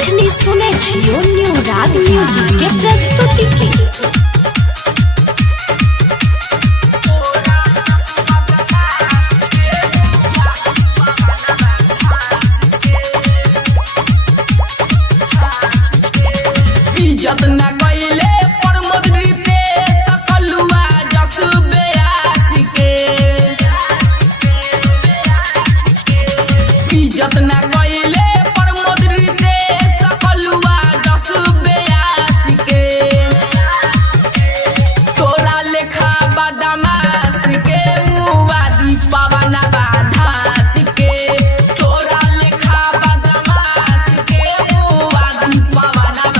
अखनी सुने छियो न्यू राग म्यूजिक के प्रस्तुति के। इज्जत न कइले प्रमोद रितेश कलुआ जस बेयासी के। इज्जत न कइले प्रमोद रितेश कलुआ जस बेयासी के। तोरा लेखा बदमाश के मुआ दीपावा ना बाधास के। तोरा लेखा बदमाश के मुआ दीपावा ना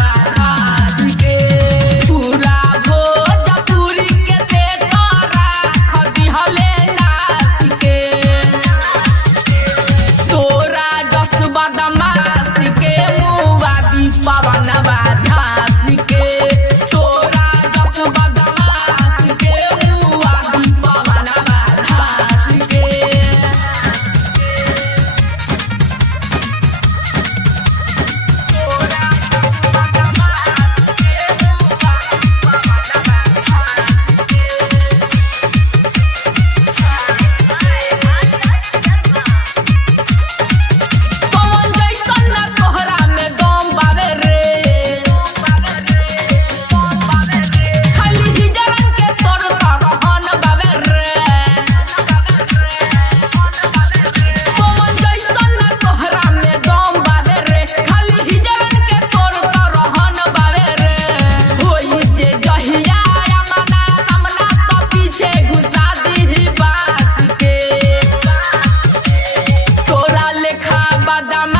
Badama